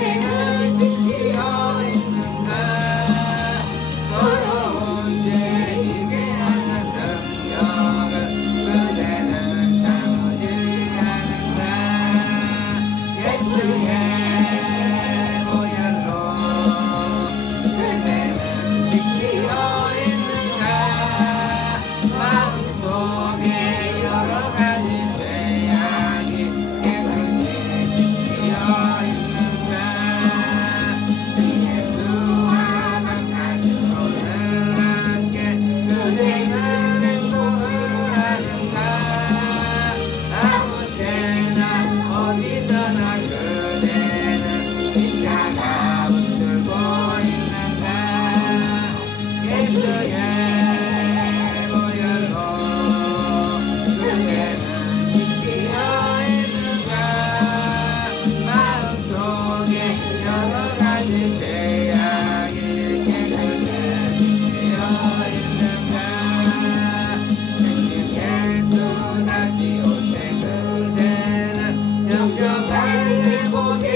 그대를 지키려 있는가 더러운 죄이게 하는 능력을 그대는 참지 않는가 예수의 보혈로 그대는 지키려 있는가 마음속에 여러 가지 죄악이 깨끗이 지키려 있는가 예수와 만나주로 늘 함께 그대는 행복을 하는가 아무 때나 어디서나 그대는 십자가 붙들고 있는가 예수의 보혈로 그대는 지키려 있는가 마음속에 여러 가지 죄악이 깨끗이 지키려 있는가 생긴 예수 다시 올 때 그대는 영접할 회복에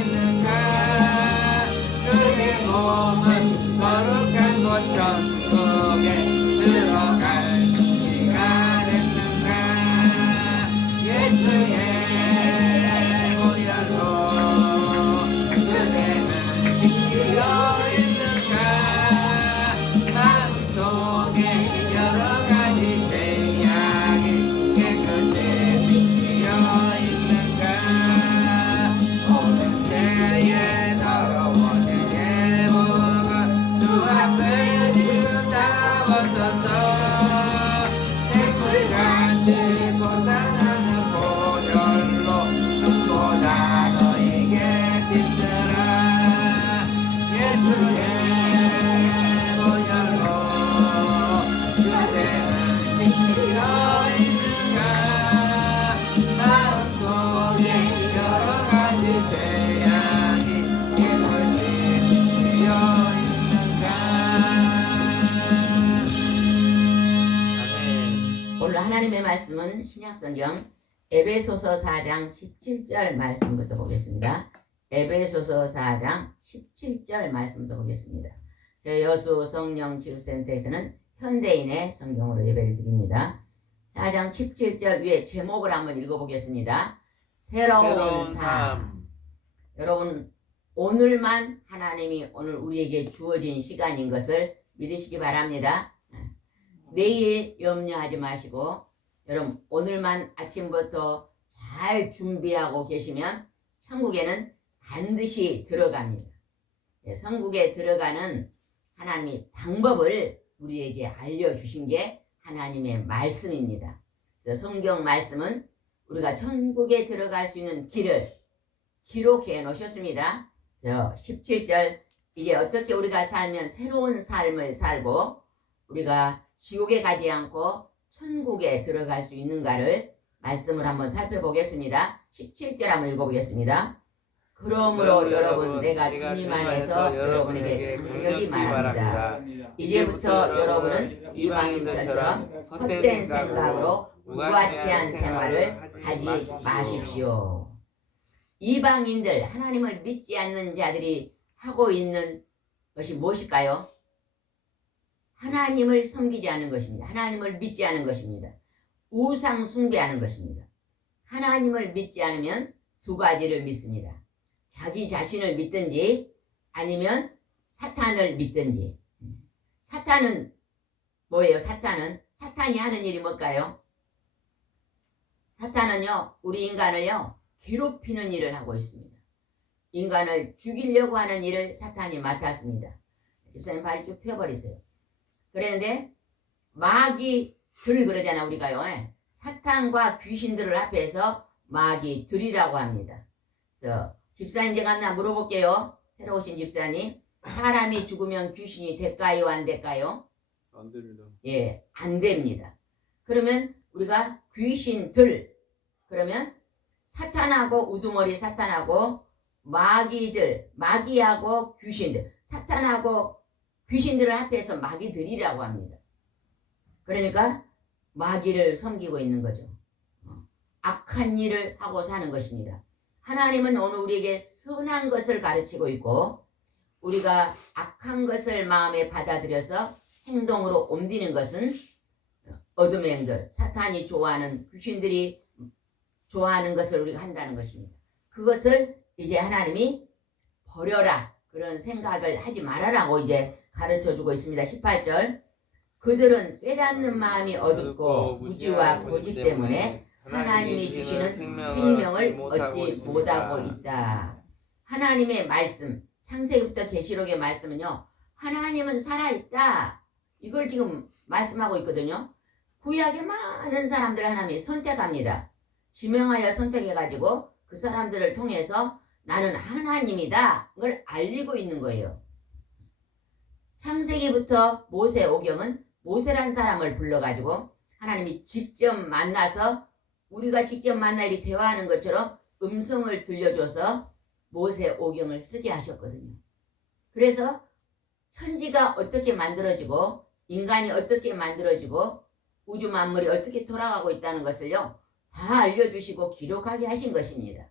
있는가 그대 몸은 거룩한 곳 천국에 들어갈 준비가 됐는가 예수의 보혈로 그대는 지키려 있는가 마음속에 여러 가지 죄악이 깨끗이 지키려 있는가 모든 죄에 더러워진 예복을 주 앞에 지금 다 벗어서 샘물같이 솟아나는 보혈로 눈보다 너에게 씻으라 예수의 보혈로 그대는 지키려 있는가 마음속에 여러 가지 죄악이 깨끗이 지키려 있는가 오늘 하나님의 말씀은 신약성경 에베소서 4장 17절 말씀부터 보겠습니다. 에베소서 4장 17절 말씀부터 보겠습니다. 제 여수 성령 치유센터에서는 현대인의 성경으로 예배를 드립니다. 4장 17절 위에 제목을 한번 읽어보겠습니다. 새로운 삶. 여러분 오늘만 하나님이 오늘 우리에게 주어진 시간인 것을 믿으시기 바랍니다. 내일 염려하지 마시고 여러분 오늘만 아침부터 잘 준비하고 계시면 천국에는 반드시 들어갑니다. 천국에 들어가는 하나님의 방법을 우리에게 알려주신 게 하나님의 말씀입니다. 그래서 성경 말씀은 우리가 천국에 들어갈 수 있는 길을 기록해 놓으셨습니다. 17절 이제 어떻게 우리가 살면 새로운 삶을 살고 우리가 지옥에 가지 않고 천국에 들어갈 수 있는가를 말씀을 한번 살펴보겠습니다. 17절 한번 읽어보겠습니다. 그러므로 여러분 내가 주님 안에서 여러분에게 강력히 말합니다. 이제부터 여러분은 이방인들처럼 헛된 생각으로 무가치한 생활을 하지 마십시오. 이방인들 하나님을 믿지 않는 자들이 하고 있는 것이 무엇일까요? 하나님을 섬기지 않는 것입니다. 하나님을 믿지 않는 것입니다. 우상 숭배하는 것입니다. 하나님을 믿지 않으면 두 가지를 믿습니다. 자기 자신을 믿든지 아니면 사탄을 믿든지. 사탄은 뭐예요? 사탄이 하는 일이 뭘까요? 사탄은요 우리 인간을요 괴롭히는 일을 하고 있습니다. 인간을 죽이려고 하는 일을 사탄이 맡았습니다. 집사님 발 쭉 펴버리세요. 그런데 마귀들 그러잖아 우리가요. 사탄과 귀신들을 합해서 마귀들이라고 합니다. 그래서 집사님 제가 하나 물어볼게요. 새로 오신 집사님, 사람이 죽으면 귀신이 될까요? 안 될까요? 안 됩니다. 예, 안 됩니다. 그러면 우리가 귀신들, 그러면 사탄하고 우두머리 사탄하고 마귀들, 마귀하고 귀신들, 사탄하고 귀신들을 합해서 마귀들이라고 합니다. 그러니까 마귀를 섬기고 있는 거죠. 악한 일을 하고 사는 것입니다. 하나님은 오늘 우리에게 선한 것을 가르치고 있고 우리가 악한 것을 마음에 받아들여서 행동으로 옮기는 것은 어둠의 행들, 사탄이 좋아하는 귀신들이 좋아하는 것을 우리가 한다는 것입니다. 그것을 이제 하나님이 버려라. 그런 생각을 하지 말아라고 이제 가르쳐주고 있습니다. 18절 그들은 깨닫는 마음이 어둡고 무지와 고집 때문에 하나님이 주시는 생명을 얻지 못하고 있다. 하나님의 말씀, 창세기부터 계시록의 말씀은요. 하나님은 살아있다. 이걸 지금 말씀하고 있거든요. 구약의 많은 사람들 하나님이 선택합니다. 지명하여 선택해가지고 그 사람들을 통해서 나는 하나님이다. 걸 알리고 있는 거예요. 창세기부터 모세 오경은 모세란 사람을 불러가지고 하나님이 직접 만나서 우리가 직접 만나 이렇게 대화하는 것처럼 음성을 들려줘서 모세 오경을 쓰게 하셨거든요. 그래서 천지가 어떻게 만들어지고 인간이 어떻게 만들어지고 우주 만물이 어떻게 돌아가고 있다는 것을요. 다 알려주시고 기록하게 하신 것입니다.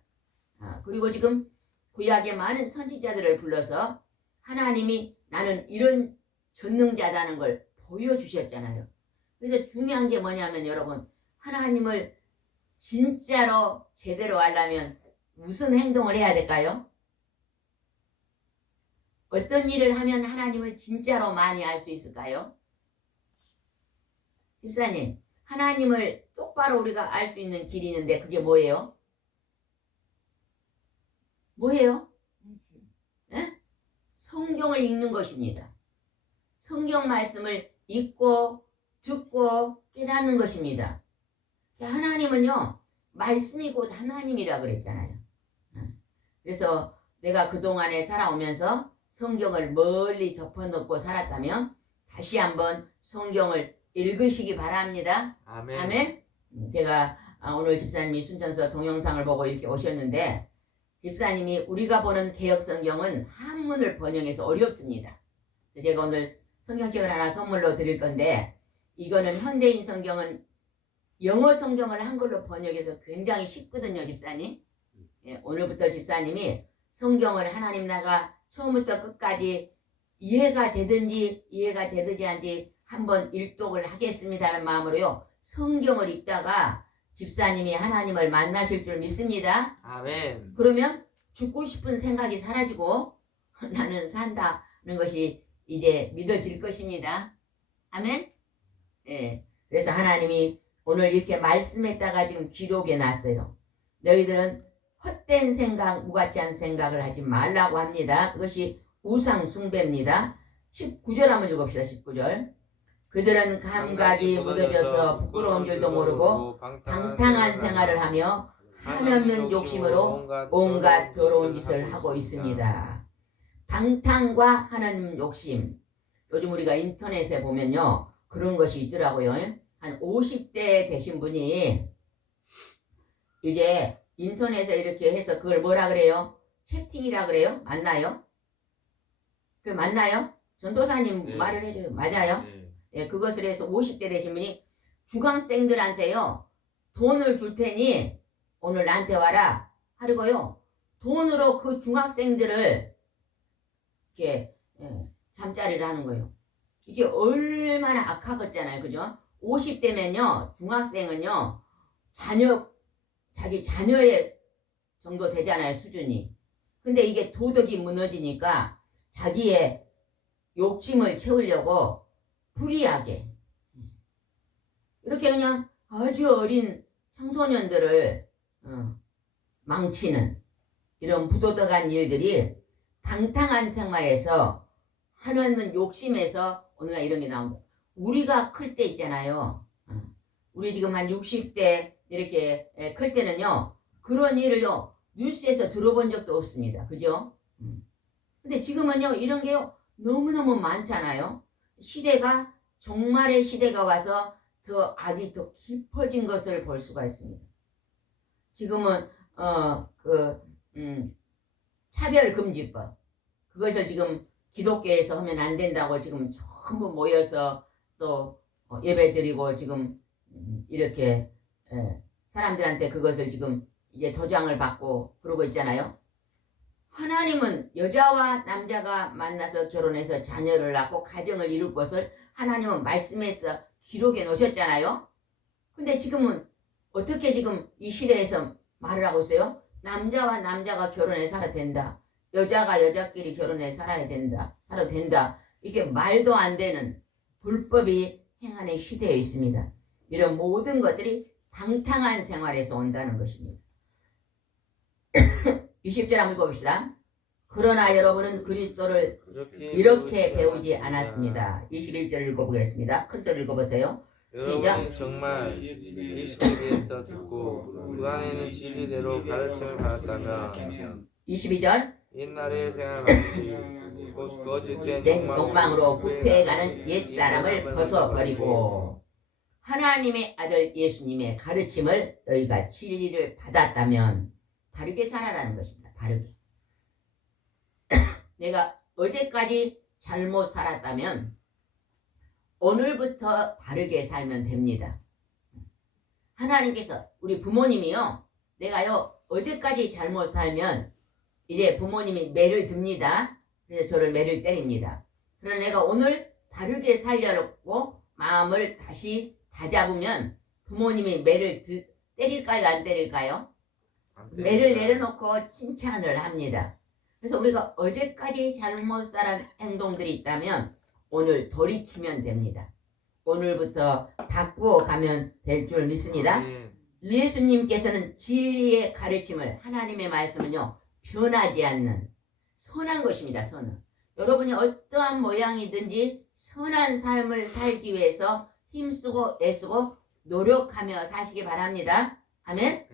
그리고 지금 구약의 많은 선지자들을 불러서 하나님이 나는 이런 전능자다는 걸 보여주셨잖아요. 그래서 중요한 게 뭐냐면 여러분 하나님을 진짜로 제대로 알려면 무슨 행동을 해야 될까요? 어떤 일을 하면 하나님을 진짜로 많이 알 수 있을까요? 집사님, 하나님을 똑바로 우리가 알 수 있는 길이 있는데 그게 뭐예요? 뭐예요? 에? 성경을 읽는 것입니다. 성경 말씀을 읽고 듣고 깨닫는 것입니다. 하나님은요. 말씀이 곧 하나님이라 그랬잖아요. 그래서 내가 그동안에 살아오면서 성경을 멀리 덮어놓고 살았다면 다시 한번 성경을 읽으시기 바랍니다. 아멘. 아멘. 제가 오늘 집사님이 순천서 동영상을 보고 이렇게 오셨는데 집사님이 우리가 보는 개혁성경은 한문을 번역해서 어렵습니다. 제가 오늘 성경책을 하나 선물로 드릴 건데 이거는 현대인 성경은 영어 성경을 한글로 번역해서 굉장히 쉽거든요. 집사님. 예, 오늘부터 집사님이 성경을 하나님 나가 처음부터 끝까지 이해가 되든지 이해가 되든지 한지 한번 일독을 하겠습니다는 마음으로요. 성경을 읽다가 집사님이 하나님을 만나실 줄 믿습니다. 아멘. 그러면 죽고 싶은 생각이 사라지고 나는 산다는 것이 이제 믿어질 것입니다. 아멘. 예. 그래서 하나님이 오늘 이렇게 말씀했다가 지금 기록해 놨어요. 너희들은 헛된 생각, 무가치한 생각을 하지 말라고 합니다. 그것이 우상 숭배입니다. 19절 한번 읽읍시다. 19절. 그들은 감각이 묻어져서 부끄러운 줄도 모르고 방탕한 생활을 하며 한없는 욕심으로 온갖 더러운 짓을 하고 있습니다. 방탕과 한없는 욕심. 요즘 우리가 인터넷에 보면요. 그런 것이 있더라고요. 한 50대 되신 분이 이제 인터넷에 이렇게 해서 그걸 뭐라 그래요? 채팅이라 그래요? 맞나요? 그 맞나요? 전도사님 네. 말을 해줘요. 맞아요? 네. 예, 그것을 해서 50대 되신 분이 중학생들한테요. 돈을 줄 테니 오늘 나한테 와라. 하려고요. 돈으로 그 중학생들을 이렇게 잠자리를 하는 거예요. 이게 얼마나 악하겠잖아요. 그죠? 50대면요. 중학생은요. 자기 자녀의 정도 되잖아요. 수준이. 근데 이게 도덕이 무너지니까 자기의 욕심을 채우려고 불이하게 이렇게 그냥 아주 어린 청소년들을 망치는 이런 부도덕한 일들이 방탕한 생활에서 한없는 욕심에서 오늘날 이런 게 나온다. 우리가 클 때 있잖아요. 우리 지금 한 60대 이렇게 클 때는요. 그런 일을요. 뉴스에서 들어본 적도 없습니다. 그죠? 근데 지금은요. 이런 게요. 너무너무 많잖아요. 시대가 종말의 시대가 와서 더 악이 더 깊어진 것을 볼 수가 있습니다. 지금은 차별금지법 그것을 지금 기독교에서 하면 안 된다고 지금 전부 모여서 또 예배드리고 지금 이렇게 사람들한테 그것을 지금 이제 도장을 받고 그러고 있잖아요. 하나님은 여자와 남자가 만나서 결혼해서 자녀를 낳고 가정을 이룰 것을 하나님은 말씀에서 기록해 놓으셨잖아요. 근데 지금은 어떻게 지금 이 시대에서 말을 하고 있어요? 남자와 남자가 결혼해 살아야 된다. 여자가 여자끼리 결혼해 살아야 된다. 살아도 된다. 이게 말도 안 되는 불법이 행하는 시대에 있습니다. 이런 모든 것들이 방탕한 생활에서 온다는 것입니다. 20절 한번 읽어봅시다. 그러나 여러분은 그리스도를 이렇게 배우지 않았습니다. 21절 읽어보겠습니다. 큰 소리 읽어보세요. 여러분이 정말 이 시대에서 듣고 그 안에 있는 진리대로 가르침을 받았다면 22절 옛날의 생활 방식 곧 거짓된 욕망으로 부패해가는 옛사람을 벗어버리고 하나님의 아들 예수님의 가르침을 너희가 진리를 받았다면 바르게 살아라는 것입니다. 바르게. 내가 어제까지 잘못 살았다면 오늘부터 바르게 살면 됩니다. 하나님께서 우리 부모님이요. 내가요 어제까지 잘못 살면 이제 부모님이 매를 듭니다. 그래서 저를 매를 때립니다. 그러나 내가 오늘 바르게 살려고 마음을 다시 다잡으면 부모님이 매를 때릴까요? 안 때릴까요? 매를 내려놓고 칭찬을 합니다. 그래서 우리가 어제까지 잘못 살은 행동들이 있다면 오늘 돌이키면 됩니다. 오늘부터 바꾸어 가면 될 줄 믿습니다. 예수님께서는 진리의 가르침을 하나님의 말씀은요 변하지 않는 선한 것입니다. 선한. 여러분이 어떠한 모양이든지 선한 삶을 살기 위해서 힘쓰고 애쓰고 노력하며 사시기 바랍니다. 아멘.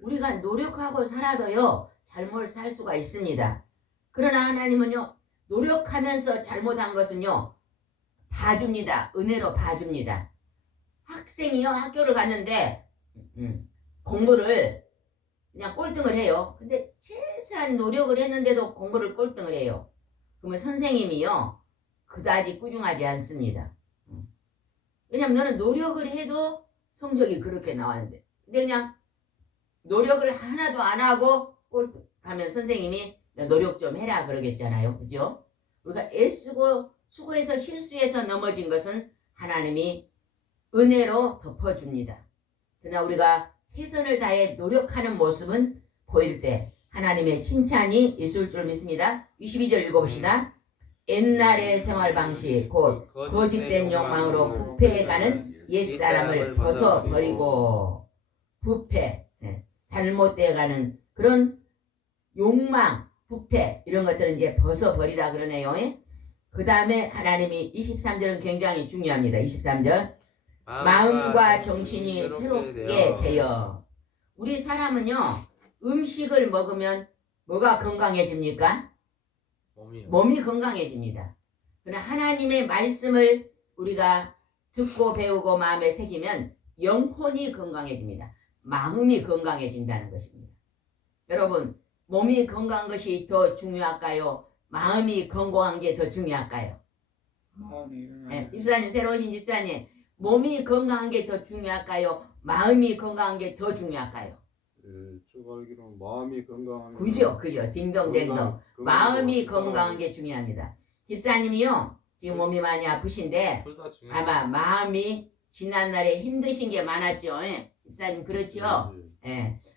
우리가 노력하고 살아도요 잘못 살 수가 있습니다. 그러나 하나님은요 노력하면서 잘못한 것은요 봐줍니다. 은혜로 봐줍니다. 학생이요 학교를 갔는데 공부를 그냥 꼴등을 해요. 근데 최소한 노력을 했는데도 공부를 꼴등을 해요. 그러면 선생님이요 그다지 꾸중하지 않습니다. 왜냐면 너는 노력을 해도 성적이 그렇게 나왔는데 근데 그냥 노력을 하나도 안 하고 꼴등하면 선생님이 노력 좀 해라 그러겠잖아요. 그죠? 우리가 애쓰고 수고해서 실수해서 넘어진 것은 하나님이 은혜로 덮어줍니다. 그러나 우리가 최선을 다해 노력하는 모습은 보일 때 하나님의 칭찬이 있을 줄 믿습니다. 22절 읽어봅시다. 옛날의 생활 방식 곧 거짓된 욕망으로 부패해가는 옛사람을 벗어버리고 부패 잘못돼가는 그런 욕망 부패 이런 것들은 이제 벗어버리라 그러네요. 그 다음에 하나님이 23절은 굉장히 중요합니다. 23절 마음과 정신이 새롭게 되어 우리 사람은요 음식을 먹으면 뭐가 건강해집니까? 몸이 건강해집니다. 그러나 하나님의 말씀을 우리가 듣고 배우고 마음에 새기면 영혼이 건강해집니다. 마음이 건강해진다는 것입니다. 여러분 몸이 건강한 것이 더 중요할까요? 마음이 건강한 게 더 중요할까요? 집사님 새로 오신 집사님 몸이 건강한 게 더 중요할까요? 마음이 건강한 게 더 중요할까요? 제가 알기로는 마음이 건강한 그죠 딩동댕동 마음이 건강한 게 중요합니다. 집사님이요 지금 몸이 많이 아프신데 아마 마음이 지난날에 힘드신 게 많았죠. 집사님 그렇죠?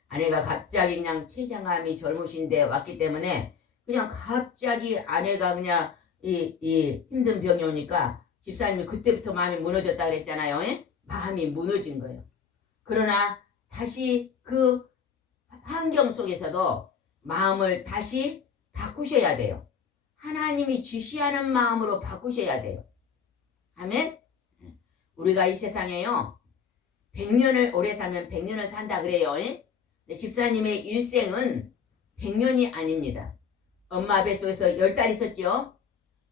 아내가 갑자기 그냥 췌장암이 젊으신데 왔기 때문에 그냥 갑자기 아내가 그냥 이 힘든 병이 오니까 집사님이 그때부터 마음이 무너졌다 그랬잖아요. 마음이 무너진 거예요. 그러나 다시 그 환경 속에서도 마음을 다시 바꾸셔야 돼요. 하나님이 지시하는 마음으로 바꾸셔야 돼요. 아멘. 우리가 이 세상에요 100년을 오래 살면 100년을 산다 그래요. 근데 집사님의 일생은 100년이 아닙니다. 엄마 뱃속에서 10달 있었죠.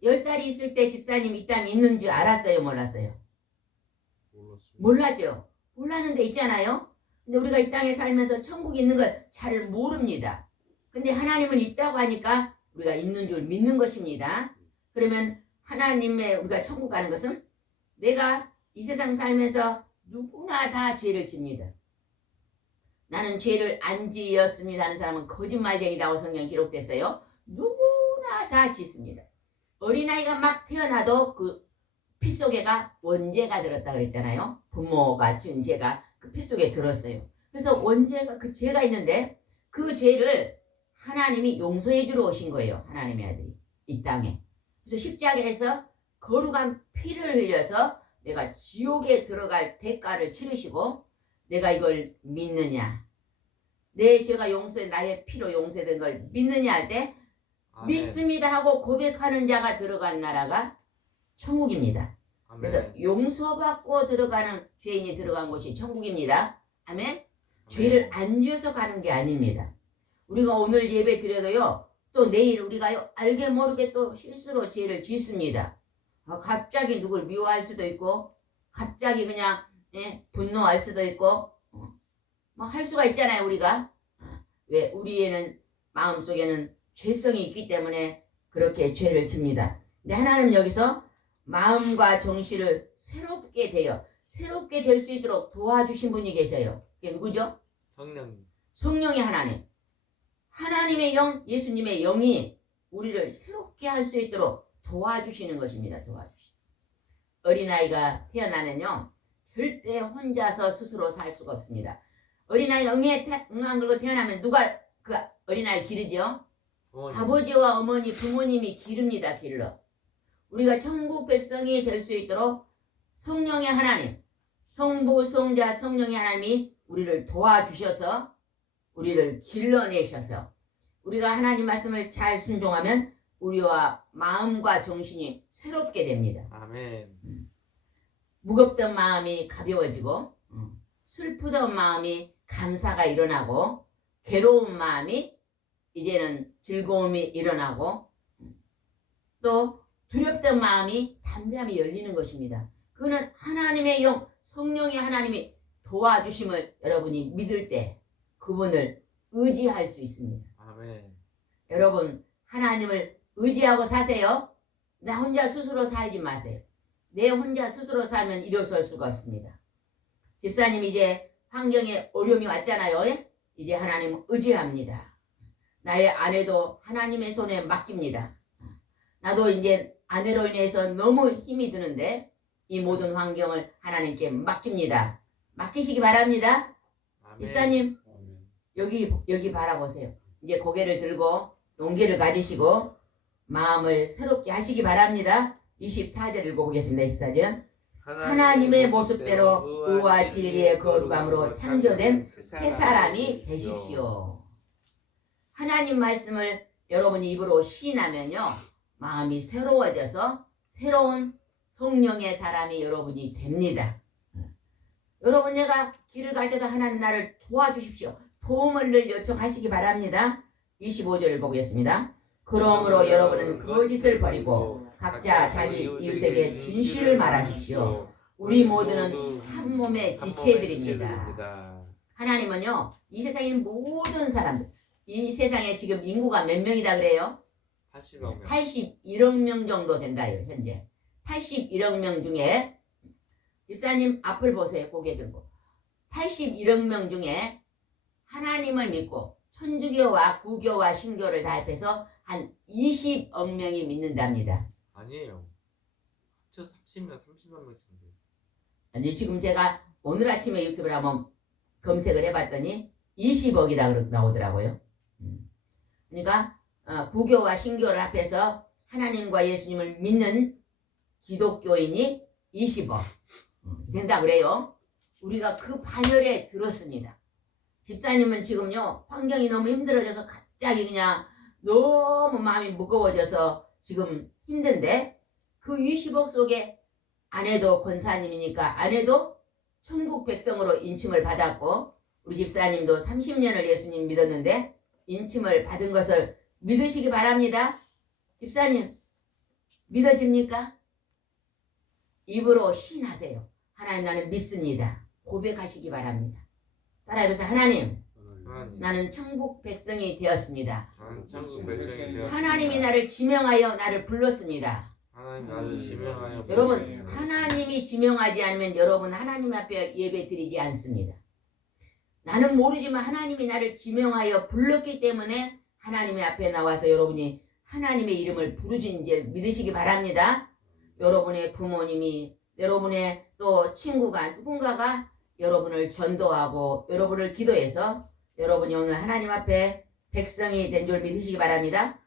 10달이 있을 때 집사님 이 땅에 있는 줄 알았어요? 몰랐어요? 몰랐죠. 몰랐는데 있잖아요. 근데 우리가 이 땅에 살면서 천국이 있는 걸 잘 모릅니다. 근데 하나님은 있다고 하니까 우리가 있는 줄 믿는 것입니다. 그러면 하나님의 우리가 천국 가는 것은 내가 이 세상 살면서 누구나 다 죄를 집니다. 나는 죄를 안 지었습니다 하는 사람은 거짓말쟁이라고 성경 기록됐어요. 누구나 다 짓습니다. 어린아이가 막 태어나도 그 피 속에가 원죄가 들었다 그랬잖아요. 부모가 지은 죄가 그 피 속에 들었어요. 그래서 원죄가 그 죄가 있는데 그 죄를 하나님이 용서해 주러 오신 거예요. 하나님의 아들이 이 땅에. 그래서 십자가에서 거룩한 피를 흘려서 내가 지옥에 들어갈 대가를 치르시고 내가 이걸 믿느냐, 내 죄가 용서해 나의 피로 용서된 걸 믿느냐 할 때 믿습니다 하고 고백하는 자가 들어간 나라가 천국입니다. 그래서 용서받고 들어가는 죄인이 들어간 곳이 천국입니다. 아멘. 죄를 안 지어서 가는 게 아닙니다. 우리가 오늘 예배 드려도요, 또 내일 우리가 알게 모르게 또 실수로 죄를 짓습니다. 갑자기 누굴 미워할 수도 있고, 갑자기 그냥 분노할 수도 있고, 뭐 할 수가 있잖아요. 우리가 왜 우리에는 마음속에는 죄성이 있기 때문에 그렇게 죄를 집니다. 근데 하나님 여기서 마음과 정신을 새롭게 될 수 있도록 도와주신 분이 계셔요. 그게 누구죠? 성령님. 성령의 하나님. 하나님의 영, 예수님의 영이 우리를 새롭게 할 수 있도록 도와주시는 것입니다. 도와주시. 어린아이가 태어나면요, 절대 혼자서 스스로 살 수가 없습니다. 어린아이가 응 안 걸고 태어나면 누가 그 어린아이를 기르지요? 아버지와 어머니, 부모님이 기릅니다. 길러. 우리가 천국 백성이 될 수 있도록 성령의 하나님, 성부, 성자, 성령의 하나님이 우리를 도와주셔서 우리를 길러내셔서 우리가 하나님 말씀을 잘 순종하면 우리와 마음과 정신이 새롭게 됩니다. 아멘. 무겁던 마음이 가벼워지고 슬프던 마음이 감사가 일어나고 괴로운 마음이 이제는 즐거움이 일어나고 또 두렵던 마음이 담대함이 열리는 것입니다. 그거는 하나님의 영, 성령의 하나님이 도와주심을 여러분이 믿을 때 그분을 의지할 수 있습니다. 아멘. 여러분 하나님을 의지하고 사세요. 나 혼자 스스로 살지 마세요. 내 혼자 스스로 살면 일어설 수가 없습니다. 집사님 이제 환경에 어려움이 왔잖아요. 이제 하나님 의지합니다. 나의 아내도 하나님의 손에 맡깁니다. 나도 이제 아내로 인해서 너무 힘이 드는데 이 모든 환경을 하나님께 맡깁니다. 맡기시기 바랍니다. 아멘. 집사님 여기 바라보세요. 이제 고개를 들고 용기를 가지시고 마음을 새롭게 하시기 바랍니다. 24절 읽어보겠습니다. 24절. 하나님의 모습대로 의와 진리의 거룩함으로 창조된 새 사람이 되십시오. 하나님 말씀을 여러분이 입으로 시인하면요, 마음이 새로워져서 새로운 성령의 사람이 여러분이 됩니다. 여러분 내가 길을 갈 때도 하나님 나를 도와주십시오. 도움을 늘 요청하시기 바랍니다. 25절 읽어보겠습니다. 그러므로 여러분은 거짓을 버리고 각자 자기 이웃에게 진실을 말하십시오. 우리 모두는 한 몸의 지체들입니다. 하나님은요, 이 세상에 있는 모든 사람들, 이 세상에 지금 인구가 몇 명이다 그래요? 80억 명. 81억 명 정도 된다요. 현재 81억 명 중에 집사님 앞을 보세요. 고개 들고 81억 명 중에 하나님을 믿고 천주교와 구교와 신교를 다 합해서 한 20억 명이 믿는답니다. 아니에요. 합쳐서 30만 명 정도. 아니 지금 제가 오늘 아침에 유튜브를 한번 검색을 해봤더니 20억이다 나오더라고요. 그러니까 구교와 신교를 합해서 하나님과 예수님을 믿는 기독교인이 20억 된다 그래요. 우리가 그 반열에 들었습니다. 집사님은 지금요 환경이 너무 힘들어져서 갑자기 그냥 너무 마음이 무거워져서 지금 힘든데 그 20억 속에 아내도 권사님이니까 아내도 천국 백성으로 인침을 받았고 우리 집사님도 30년을 예수님 믿었는데 인침을 받은 것을 믿으시기 바랍니다. 집사님 믿어집니까? 입으로 시인하세요. 하나님 나는 믿습니다. 고백하시기 바랍니다. 따라해보세요. 하나님 나는 천국 백성이 되었습니다. 천국 백성이 되었습니다. 하나님이 나를 지명하여 나를 불렀습니다. 하나님 나를 지명하여 여러분 하나님이 지명하지 않으면 여러분 하나님 앞에 예배 드리지 않습니다. 나는 모르지만 하나님이 나를 지명하여 불렀기 때문에 하나님의 앞에 나와서 여러분이 하나님의 이름을 부르신 줄 믿으시기 바랍니다. 여러분의 부모님이, 여러분의 또 친구가, 누군가가 여러분을 전도하고 여러분을 기도해서 여러분이 오늘 하나님 앞에 백성이 된 줄 믿으시기 바랍니다.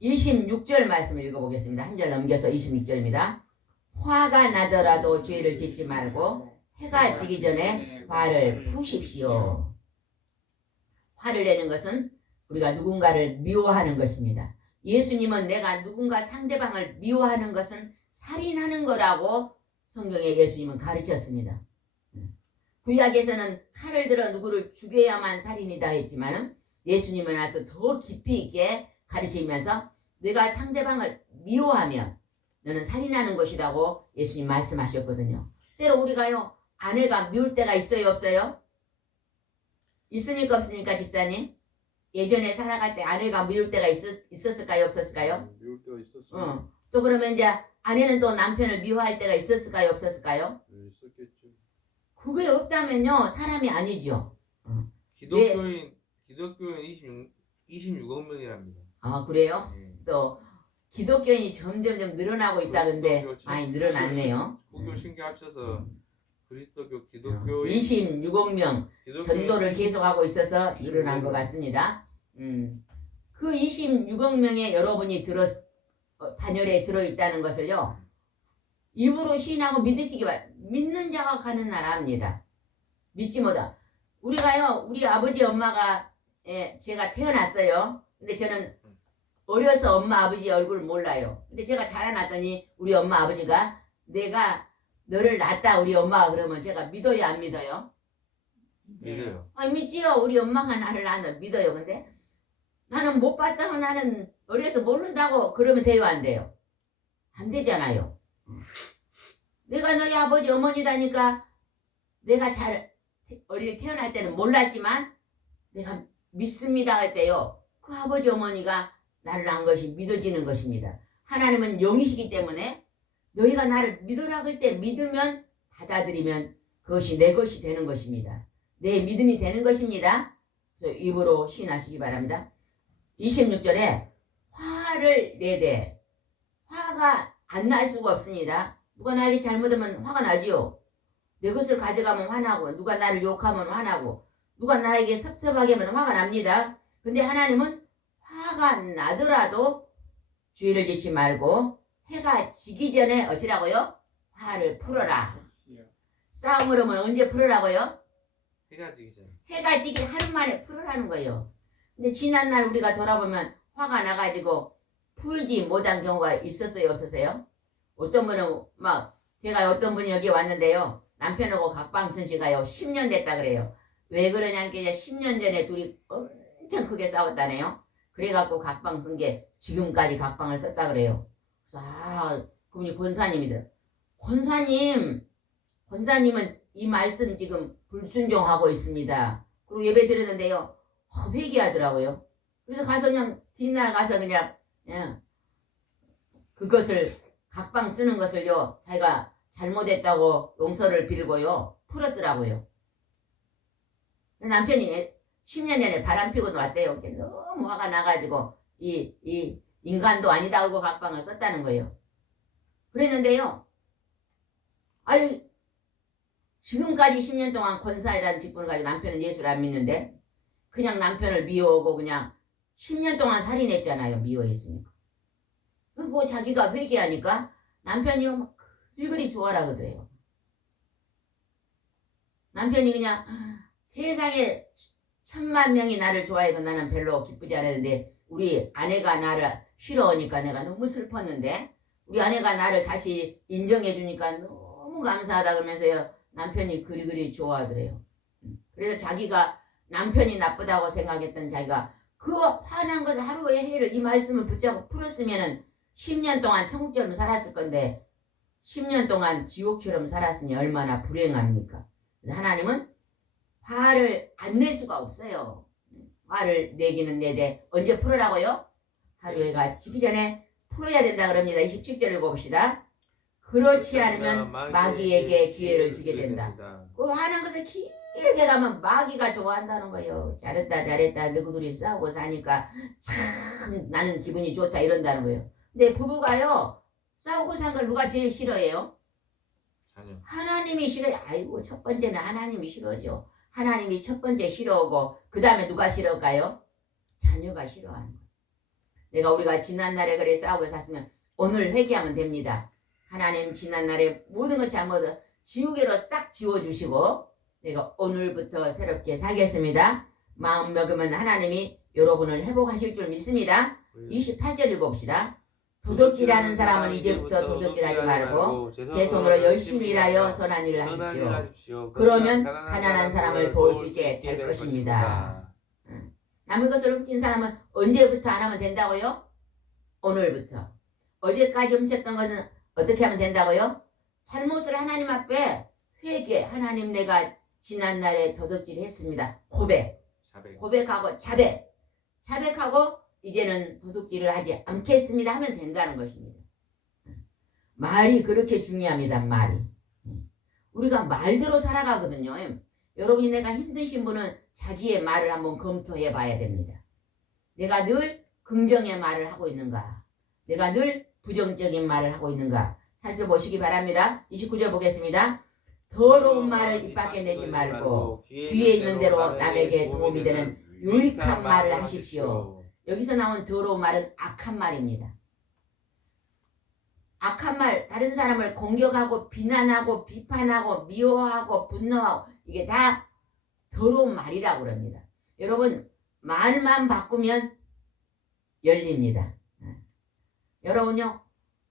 26절 말씀 읽어보겠습니다. 한 절 넘겨서 26절입니다. 화가 나더라도 죄를 짓지 말고 해가 지기 전에 화를 푸십시오. 화를 내는 것은 우리가 누군가를 미워하는 것입니다. 예수님은 내가 누군가 상대방을 미워하는 것은 살인하는 거라고 성경에 예수님은 가르쳤습니다. 구약에서는 칼을 들어 누구를 죽여야만 살인이다 했지만 예수님은 와서 더 깊이 있게 가르치면서 내가 상대방을 미워하면 너는 살인하는 것이라고 예수님 말씀하셨거든요. 때로 우리가요, 아내가 미울 때가 있어요, 없어요? 있습니까, 없습니까, 집사님? 예전에 살아갈 때 아내가 미울 때가 있었을까요, 없었을까요? 미울 때가 있었어요. 또 그러면 이제 아내는 또 남편을 미워할 때가 있었을까요, 없었을까요? 네, 있었겠죠. 그게 없다면요, 사람이 아니죠. 기독교인 26억 명이랍니다. 아, 그래요? 네. 또 기독교인이 점점점 늘어나고 있다는데 그리스도교 많이 늘어났네요. 국교 신교 합쳐서 그리스도교 기독교인 26억 명 전도를 계속하고 있어서 늘어난 것 26억. 같습니다. 그 26억 명의 여러분이 반열에 들어있다는 것을요, 입으로 시인하고 믿으시기 바랍니다. 믿는 자가 가는 나라입니다. 믿지 못하. 우리가요, 우리 아버지 엄마가 제가 태어났어요. 근데 저는 어려서 엄마 아버지 얼굴을 몰라요. 근데 제가 자라났더니 우리 엄마 아버지가 내가 너를 낳았다 우리 엄마가 그러면 제가 믿어요, 안 믿어요? 믿어요. 아, 믿지요. 우리 엄마가 나를 낳았다 믿어요. 근데 나는 못 봤다고, 나는 어려서 모른다고 그러면 돼요, 안 돼요? 안 되잖아요. 내가 너희 아버지 어머니다니까 내가 어릴 태어날 때는 몰랐지만 내가 믿습니다 할 때요, 그 아버지 어머니가 나를 낳은 것이 믿어지는 것입니다. 하나님은 영이시기 때문에 너희가 나를 믿으라 할 때 믿으면, 받아들이면 그것이 내 것이 되는 것입니다. 내 믿음이 되는 것입니다. 그래서 입으로 시인하시기 바랍니다. 26절에 화를 내되, 화가 안 날 수가 없습니다. 누가 나에게 잘못하면 화가 나지요. 내 것을 가져가면 화나고, 누가 나를 욕하면 화나고, 누가 나에게 섭섭하게 하면 화가 납니다. 근데 하나님은 화가 나더라도 죄를 짓지 말고 해가 지기 전에 어찌라고요? 화를 풀어라. 싸움을 하면 언제 풀으라고요? 해가 지기 전에. 해가 지기 하루 만에 풀으라는 거예요. 근데 지난날 우리가 돌아보면 화가 나가지고 풀지 못한 경우가 있었어요, 없었어요? 어떤 분은 제가 어떤 분이 여기 왔는데요, 남편하고 각방 쓴 지가요 10년 됐다 그래요. 왜 그러냐니까 10년 전에 둘이 엄청 크게 싸웠다네요. 그래갖고 각방 쓴 게 지금까지 각방을 썼다 그래요. 그래서 그분이 권사님이더라. 권사님은 이 말씀 지금 불순종하고 있습니다. 그리고 예배 드렸는데요, 회개하더라고요. 그래서 가서 그냥 뒷날 가서 그냥 그것을 각방 쓰는 것을요, 자기가 잘못했다고 용서를 빌고요 풀었더라고요. 남편이 10년 전에 바람 피고 왔대요. 너무 화가 나가지고 이 인간도 아니다 하고 각방을 썼다는 거예요. 그랬는데요, 지금까지 10년 동안 권사이라는 직분을 가지고 남편은 예수를 안 믿는데 그냥 남편을 미워하고 그냥 10년 동안 살인했잖아요. 미워했으니까. 뭐 자기가 회개하니까 남편이 막 그리 좋아라 그러더래요. 남편이 그냥 세상에 1000만 명이 나를 좋아해도 나는 별로 기쁘지 않았는데 우리 아내가 나를 싫어하니까 내가 너무 슬펐는데 우리 아내가 나를 다시 인정해 주니까 너무 감사하다 그러면서요, 남편이 그리 좋아하더래요. 그래서 자기가 남편이 나쁘다고 생각했던 자기가 그 화난 것을 하루의 해를 이 말씀을 붙잡고 풀었으면은 10년 동안 천국처럼 살았을 건데 10년 동안 지옥처럼 살았으니 얼마나 불행합니까? 하나님은 화를 안 낼 수가 없어요. 화를 내기는 내되 언제 풀으라고요? 하루에가 지기 전에 풀어야 된다 그럽니다. 27절 읽어봅시다. 그렇지 않으면 마귀에게 기회를 주게 된다. 그 화난 것을 이렇게 가면 마귀가 좋아한다는 거예요. 잘했다 잘했다 너희 둘이 싸우고 사니까 참 나는 기분이 좋다 이런다는 거예요. 근데 부부가요 싸우고 산 걸 누가 제일 싫어해요? 자녀. 하나님이 싫어요. 아이고 첫 번째는 하나님이 싫어죠. 하나님이 첫 번째 싫어하고 그 다음에 누가 싫어할까요? 자녀가 싫어하는 거예요. 내가 우리가 지난날에 그래 싸우고 샀으면 오늘 회개하면 됩니다. 하나님 지난날에 모든 것 잘못 지우개로 싹 지워주시고 내가 오늘부터 새롭게 살겠습니다. 마음 먹으면 하나님이 여러분을 회복하실 줄 믿습니다. 28절 읽어봅시다. 도둑질하는 사람은 이제부터 도둑질하지 말고 제 손으로 열심히 일하여 선한 일을 하십시오. 그러면 가난한 사람을 도울 수 있게 될 것입니다. 남의 것을 훔친 사람은 언제부터 안 하면 된다고요? 오늘부터. 어제까지 훔쳤던 것은 어떻게 하면 된다고요? 잘못을 하나님 앞에 회개. 하나님 내가 지난날에 도둑질 했습니다. 고백하고 자백하고 이제는 도둑질을 하지 않겠습니다 하면 된다는 것입니다. 말이 그렇게 중요합니다. 말이. 우리가 말대로 살아가거든요. 여러분이 내가 힘드신 분은 자기의 말을 한번 검토해 봐야 됩니다. 내가 늘 긍정의 말을 하고 있는가? 내가 늘 부정적인 말을 하고 있는가? 살펴보시기 바랍니다. 29절 보겠습니다. 더러운 말을 입 밖에 내지 말고 귀에 있는 대로 남에게 도움이 되는 유익한 말을 하십시오. 여기서 나온 더러운 말은 악한 말입니다. 악한 말, 다른 사람을 공격하고 비난하고 비판하고 미워하고 분노하고 이게 다 더러운 말이라고 그럽니다. 여러분 말만 바꾸면 열립니다. 여러분요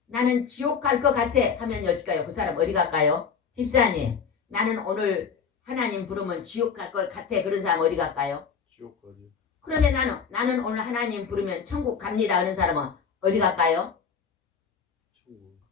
나는 지옥 갈 것 같아 하면 어떨까요? 그 사람 어디 갈까요? 집사님 나는 오늘 하나님 부르면 지옥 갈 것 같아 그런 사람 어디 갈까요? 지옥 가죠. 그런데 나는 오늘 하나님 부르면 천국 갑니다 하는 사람은 어디 갈까요?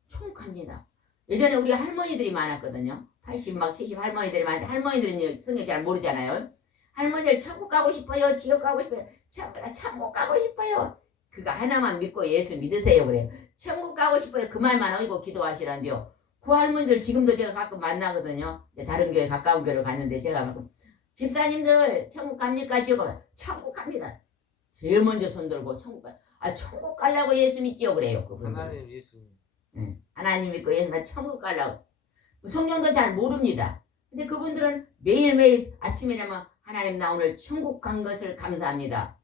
천국 갑니다. 예전에 우리 할머니들이 많았거든요. 80, 70 할머니들이 많은데 할머니들은 성경 잘 모르잖아요. 할머니들 천국 가고 싶어요. 지옥 가고 싶어요. 천국 가고 싶어요. 그거 하나만 믿고 예수 믿으세요 그래요. 천국 가고 싶어요. 그 말만 하고 기도하시란데요. 그 할머니들 지금도 제가 가끔 만나거든요. 다른 교회 가까운 교회로 갔는데 제가 가끔 집사님들 천국 갑니까? 지옥 가면 천국 갑니다. 제일 먼저 손 들고 천국 가. 천국 가려고 예수 믿지요 그래요. 그분들. 하나님 예수님. 하나님 믿고 예수 나 천국 가려고. 성경도 잘 모릅니다. 근데 그분들은 매일매일 아침에 일어나면 하나님 나 오늘 천국 간 것을 감사합니다.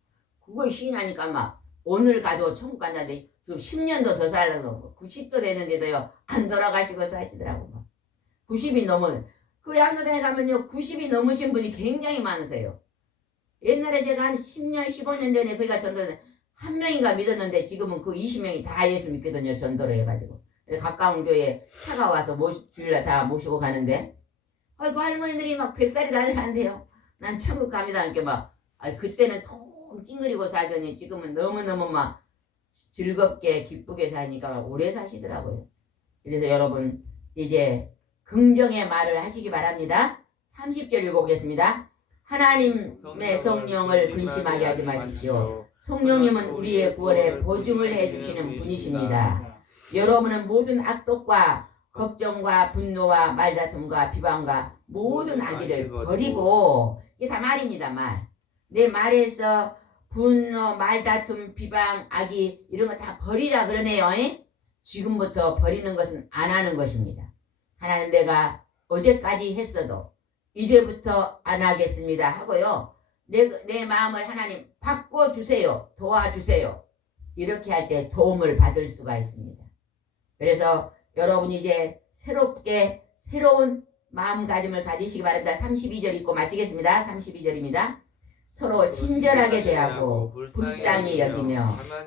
그걸 시인하니까 막 오늘 가도 천국 간다는데 좀 10년도 더 살려고 90도 되는데도요 안 돌아가시고 사시더라고. 90이 넘은 그 양도단에 가면요 90이 넘으신 분이 굉장히 많으세요. 옛날에 제가 한 10년 15년 전에 거기가 전도에 한 명인가 믿었는데 지금은 그 20명이 다 예수 믿거든요. 전도를 해가지고 가까운 교회에 차가 와서 주일날 다 모시고 가는데 그 할머니들이 막 100살이 다 돼간대요. 난 천국 갑니다. 이렇게 막 그때는 통 찡그리고 살더니 지금은 너무너무 막 즐겁게 기쁘게 사니까 오래 사시더라고요. 그래서 여러분 이제 긍정의 말을 하시기 바랍니다. 30절 읽어보겠습니다. 하나님의 성령을 근심하게 하지 마십시오. 성령님은 우리의 구원에 보증을 해주시는 분이십니다. 여러분은 모든 악독과 걱정과 분노와 말다툼과 비방과 모든 악의를 버리고 이게 다 말입니다. 말. 내 말에서 분노, 말다툼, 비방, 악의 이런 거 다 버리라 그러네요. 지금부터 버리는 것은 안 하는 것입니다. 하나님 내가 어제까지 했어도 이제부터 안 하겠습니다 하고요. 내 마음을 하나님 바꿔주세요. 도와주세요. 이렇게 할 때 도움을 받을 수가 있습니다. 그래서 여러분이 이제 새롭게 새로운 마음가짐을 가지시기 바랍니다. 32절 읽고 마치겠습니다. 32절입니다. 서로 친절하게 대하고 불쌍히 여기며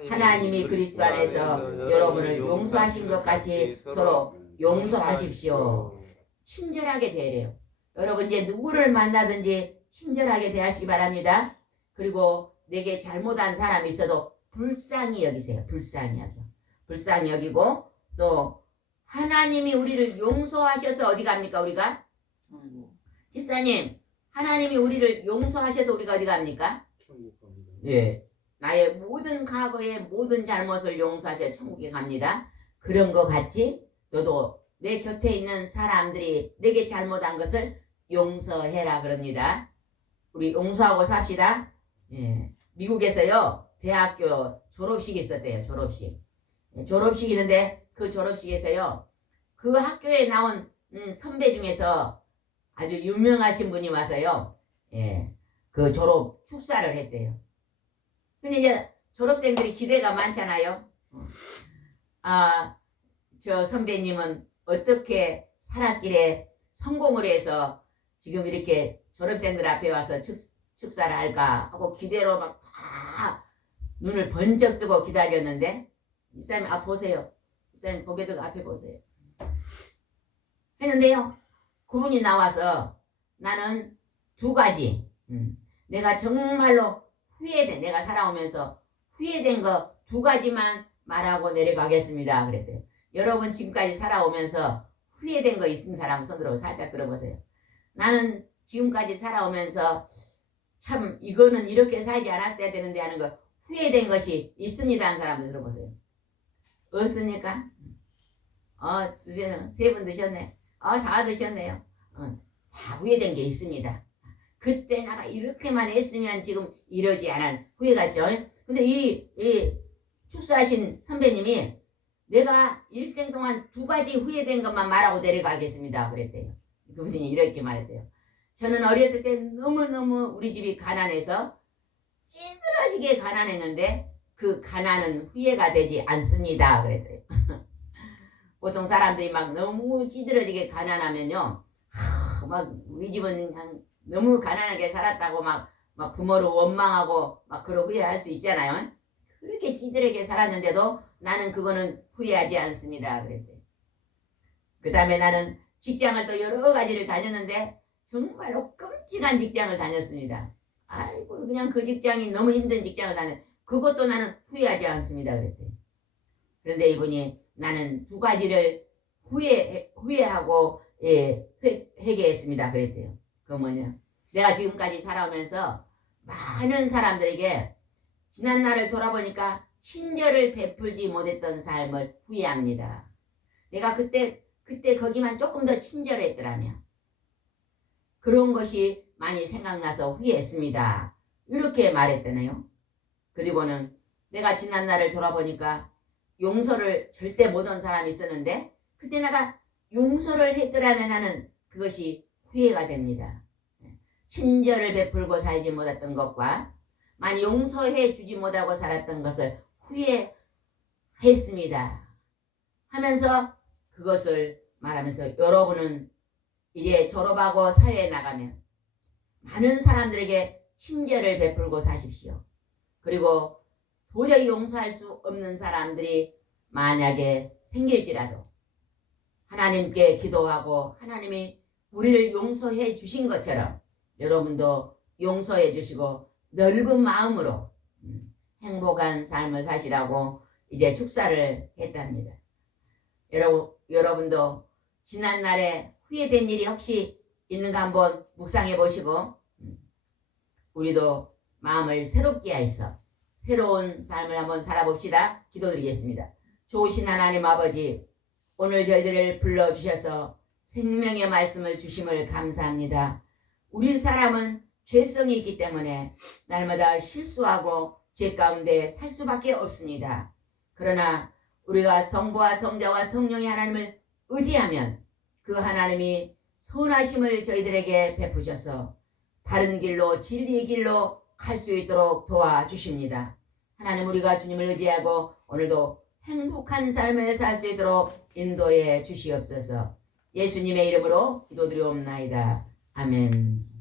하나님이 그리스도 안에서 여러분을 용서하신 것 같이 서로 용서하십시오. 친절하게 대해요. 여러분 이제 누구를 만나든지 친절하게 대하시기 바랍니다. 그리고 내게 잘못한 사람이 있어도 불쌍히 여기세요. 불쌍히 여겨. 불쌍히 여기고 또 하나님이 우리를 용서하셔서 어디 갑니까 우리가? 집사님 하나님이 우리를 용서하셔서 우리가 어디 갑니까? 천국 갑니다. 예, 나의 모든 과거의 모든 잘못을 용서하셔 천국에 갑니다. 그런 것 같이 너도 내 곁에 있는 사람들이 내게 잘못한 것을 용서해라 그럽니다. 우리 용서하고 삽시다. 예. 미국에서요 대학교 졸업식이 있었대요. 졸업식. 예, 졸업식이 있는데 그 졸업식에서요 그 학교에 나온 선배 중에서 아주 유명하신 분이 와서요 예, 그 졸업 축사를 했대요. 근데 이제 졸업생들이 기대가 많잖아요. 저 선배님은 어떻게 살았길래 성공을 해서 지금 이렇게 졸업생들 앞에 와서 축사를 할까 하고 기대로 막 다 눈을 번쩍 뜨고 기다렸는데 집사님 앞 보세요. 집사님 고개 들고 앞에 보세요. 했는데요. 그분이 나와서 나는 두 가지 내가 정말로 후회된 내가 살아오면서 후회된 거 두 가지만 말하고 내려가겠습니다. 그랬대요. 여러분 지금까지 살아오면서 후회된 거 있는 사람 손으로 살짝 들어보세요. 나는 지금까지 살아오면서 참 이거는 이렇게 살지 않았어야 되는데 하는 거 후회된 것이 있습니다 하는 사람들 들어보세요. 없습니까? 드셨네. 세 분 드셨네. 다 드셨네요. 다 후회된 게 있습니다. 그때 내가 이렇게만 했으면 지금 이러지 않은 후회 같죠? 근데 이 축사하신 선배님이 내가 일생 동안 두 가지 후회된 것만 말하고 내려가겠습니다. 그랬대요. 그분이 이렇게 말했대요. 저는 어렸을 때 너무너무 우리 집이 가난해서 찌들어지게 가난했는데 그 가난은 후회가 되지 않습니다. 그랬대요. 보통 사람들이 막 너무 찌들어지게 가난하면요. 막 우리 집은 그냥 너무 가난하게 살았다고 막 부모를 원망하고 막 그런 후회할 수 있잖아요. 그렇게 찌들하게 살았는데도 나는 그거는 후회하지 않습니다. 그랬대요. 그 다음에 나는 직장을 또 여러 가지를 다녔는데 정말로 끔찍한 직장을 다녔습니다. 아이고 그냥 그 직장이 너무 힘든 직장을 그것도 나는 후회하지 않습니다. 그랬대요. 그런데 이분이 나는 두 가지를 후회하고 회개했습니다. 그랬대요. 그 뭐냐? 내가 지금까지 살아오면서 많은 사람들에게 지난 날을 돌아보니까 친절을 베풀지 못했던 삶을 후회합니다. 내가 그때 거기만 조금 더 친절했더라면 그런 것이 많이 생각나서 후회했습니다. 이렇게 말했잖아요. 그리고는 내가 지난 날을 돌아보니까 용서를 절대 못한 사람이 있었는데 그때 내가 용서를 했더라면 하는 그것이 후회가 됩니다. 친절을 베풀고 살지 못했던 것과 많이 용서해 주지 못하고 살았던 것을 후회했습니다. 하면서 그것을 말하면서 여러분은 이제 졸업하고 사회에 나가면 많은 사람들에게 친절을 베풀고 사십시오. 그리고 도저히 용서할 수 없는 사람들이 만약에 생길지라도 하나님께 기도하고 하나님이 우리를 용서해 주신 것처럼 여러분도 용서해 주시고 넓은 마음으로 행복한 삶을 사시라고 이제 축사를 했답니다. 여러분도 지난날에 후회된 일이 혹시 있는가 한번 묵상해 보시고 우리도 마음을 새롭게 하여서 새로운 삶을 한번 살아봅시다. 기도드리겠습니다. 좋으신 하나님 아버지, 오늘 저희들을 불러주셔서 생명의 말씀을 주심을 감사합니다. 우리 사람은 죄성이 있기 때문에 날마다 실수하고 죄 가운데 살 수밖에 없습니다. 그러나 우리가 성부와 성자와 성령의 하나님을 의지하면 그 하나님이 선하심을 저희들에게 베푸셔서 바른 길로 진리의 길로 갈 수 있도록 도와주십니다. 하나님, 우리가 주님을 의지하고 오늘도 행복한 삶을 살 수 있도록 인도해 주시옵소서. 예수님의 이름으로 기도드리옵나이다. 아멘.